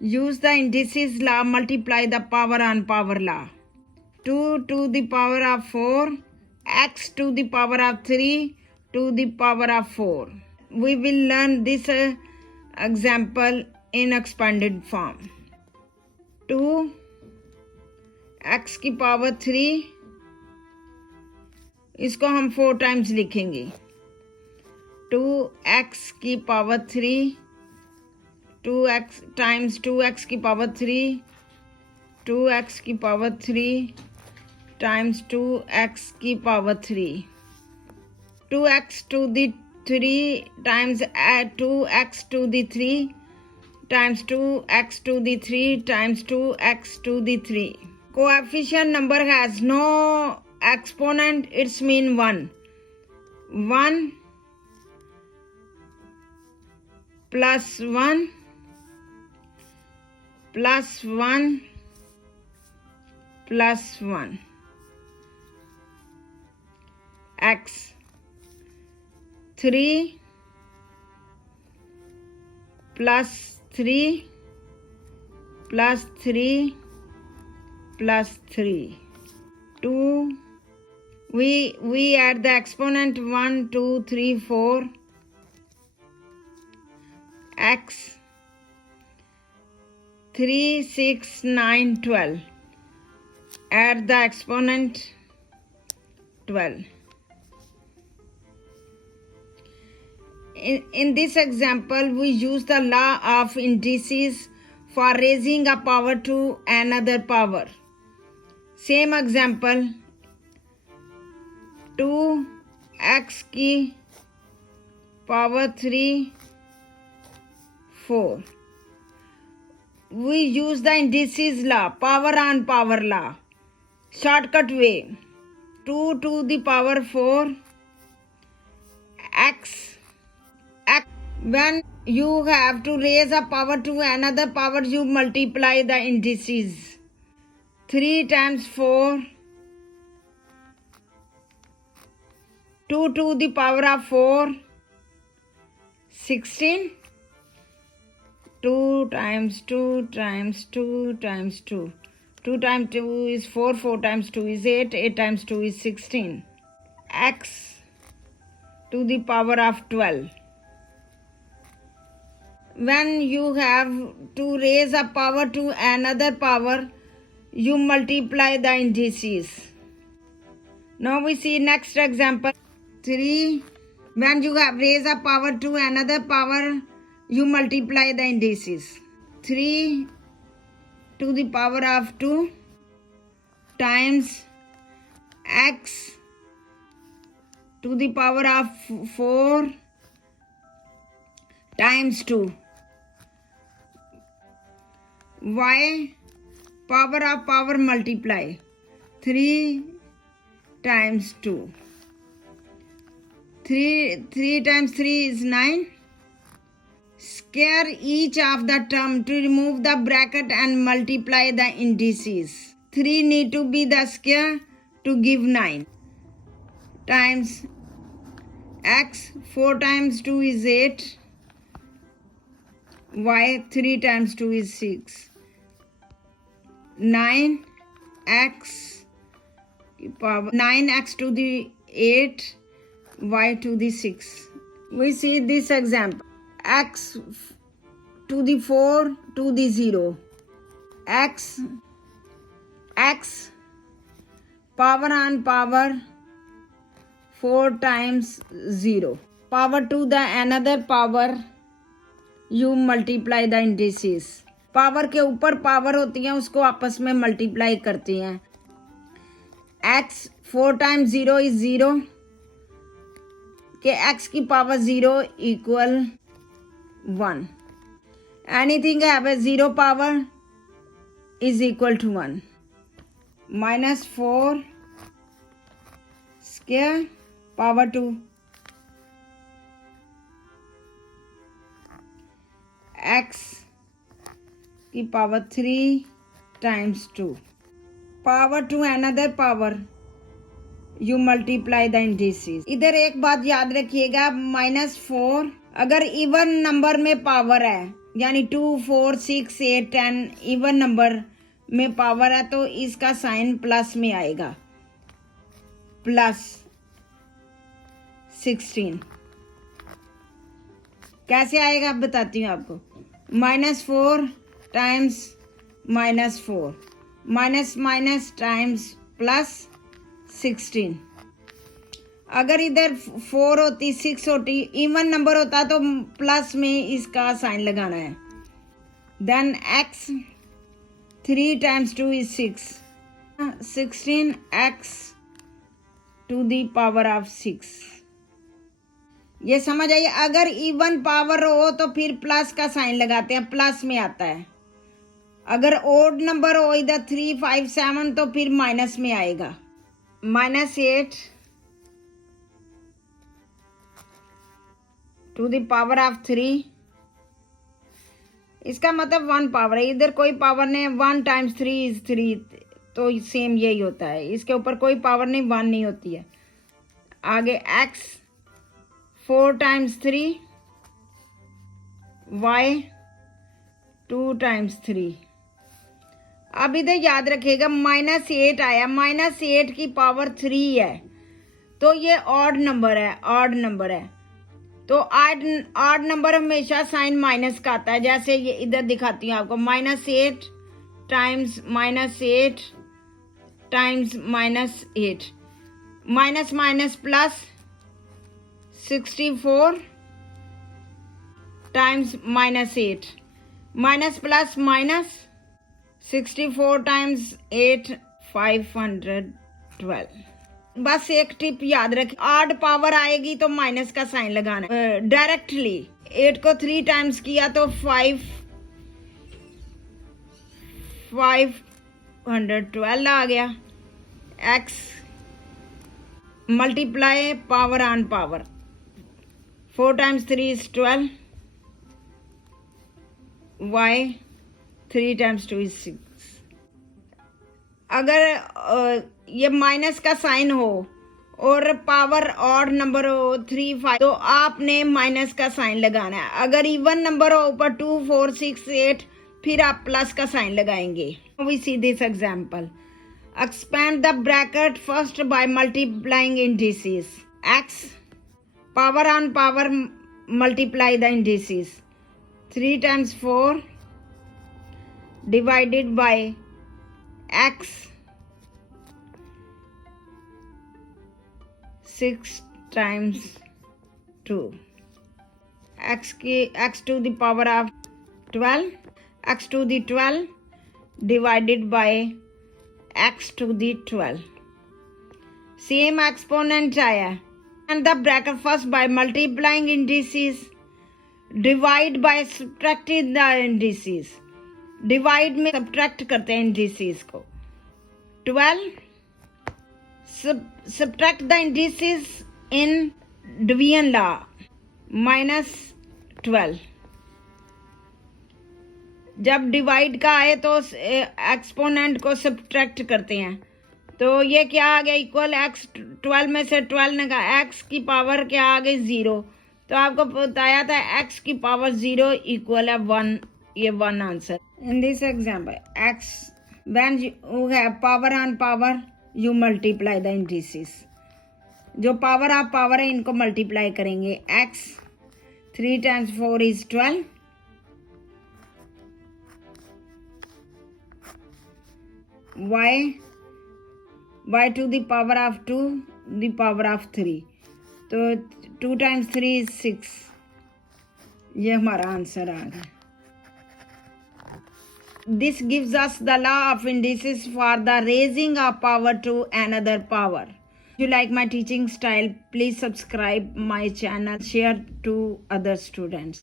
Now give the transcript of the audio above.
Use the indices law, multiply the power on power law. 2 to the power of 4, x to the power of 3 to the power of 4. We will learn this example in expanded form. 2 x की power 3, इसको हम 4 times लिखेंगे. 2x की power 3, 2x times 2x की power 3, 2x की power 3 times 2x की power 3, 2x to the 3 times 2x to the 3 times 2x to the 3 times 2x to the 3. Coefficient number has no exponent, it's mean 1. 1 plus 1 plus 1 plus 1. X 3 plus 3 plus 3 plus 3. 2. We add the exponent 1, 2, 3, 4. X 3, 6, 9, 12. Add the exponent 12. In this example, we use the law of indices for raising a power to another power. Same example, 2x की power 3, 4. We use the indices law, power on power law. Shortcut way, 2 to the power 4, x. When you have to raise a power to another power, you multiply the indices. 3 times 4, 2 to the power of 4, 16. 2 times 2 times 2 times 2. 2 times 2 is 4, 4 times 2 is 8, 8 times 2 is 16. X to the power of 12. When you have to raise a power to another power, you multiply the indices. Now we see next example. 3. When you have raised a power to another power, you multiply the indices. 3 to the power of 2 times x to the power of 4 times 2. Y power of power multiply. 3 times 2. 3 times 3 is 9. Square each of the term to remove the bracket and multiply the indices. 3 need to be the square to give 9. Times x, 4 times 2 is 8. Y, 3 times 2 is 6. 9x power 9x to the 8, y to the 6. We see this example. X to the 4 to the 0. X power on power 4 times 0. Power to the another power, you multiply the indices. Power के ऊपर power होती है उसको आपस में multiply करते हैं. x 4 times 0 is 0 के x की power 0 equal 1. Anything have a 0 power is equal to 1. Minus 4 square power 2. X की power 3 times 2. Power to another power, you multiply the indices. इधर एक बात याद रखिएगा, -4 अगर इवन नंबर में पावर है, यानी 2 4 6 8 10 इवन नंबर में पावर है तो इसका साइन प्लस में आएगा, +16। कैसे आएगा अब बताती हूँ आपको। -4 टाइम्स -4 माइनस माइनस टाइम्स +16। अगर इधर 4 होती 6 होती इवन नंबर होता तो प्लस में इसका साइन लगाना है। Then x 3 times 2 is 6, 16x to the power of 6। ये समझ आइए। अगर इवन पावर हो तो फिर प्लस का साइन लगाते हैं, प्लस में आता है। अगर ओड नंबर हो इधर 3 5 7 तो फिर माइनस में आएगा। -8 टू द पावर ऑफ 3, इसका मतलब 1 पावर है, इधर कोई पावर नहीं। 1 टाइम्स 3 इज 3, तो सेम यही होता है, इसके ऊपर कोई पावर नहीं, 1 नहीं होती है। आगे x 4 टाइम्स 3, y 2 टाइम्स 3। अब इधर याद रखिएगा -8 आया, -8 की पावर 3 है तो ये ऑड नंबर है, ऑड नंबर है। तो ऑड नंबर हमेशा साइन माइनस का आता है। जैसे ये इधर दिखाती हूँ आपको, -8 times -8 times -8, minus minus plus 64 times -8, minus plus minus 64 times 8 512। बस एक टिप याद रखें, ऑड पावर आएगी तो माइनस का साइन लगाना है डायरेक्टली। 8 को 3 टाइम्स किया तो 512 आ गया। x multiply power on power, 4 times 3 is 12, y 3 times 2 is 6। अगर ये माइनस का साइन हो और पावर ऑड नंबर हो 3 5 तो आपने माइनस का साइन लगाना है। अगर इवन नंबर हो ऊपर 2 4 6 8 फिर आप प्लस का साइन लगाएंगे। We see this example. Expand the bracket first by multiplying indices. x power on power multiply the indices, 3 times 4 divided by x 6 times 2, x to the power of 12, x to the 12 divided by x to the 12। Same exponent आया। And the bracket first by multiplying indices, divide by subtracting the indices. Divide में subtract करते हैं indices को। 12 subtract the indices in division law, -12। जब divide का आए तो exponent को सब्ट्रैक्ट करते हैं। तो ये क्या आ गया, इक्वल x 12 में से 12 ने कहा x की पावर क्या आ गई 0, तो आपको बताया था x की पावर 0 इक्वल है 1। ये 1 answer. In this example x when you have power on power you multiply the indices. जो पावर ऑफ पावर है इनको मल्टीप्लाई करेंगे। x 3 times 4 is 12, y to the power of 2 the power of 3, तो 2 times 3 is 6। ये हमारा answer आ गया। This gives us the law of indices for the raising of power to another power. If you like my teaching style, please subscribe my channel, share to other students.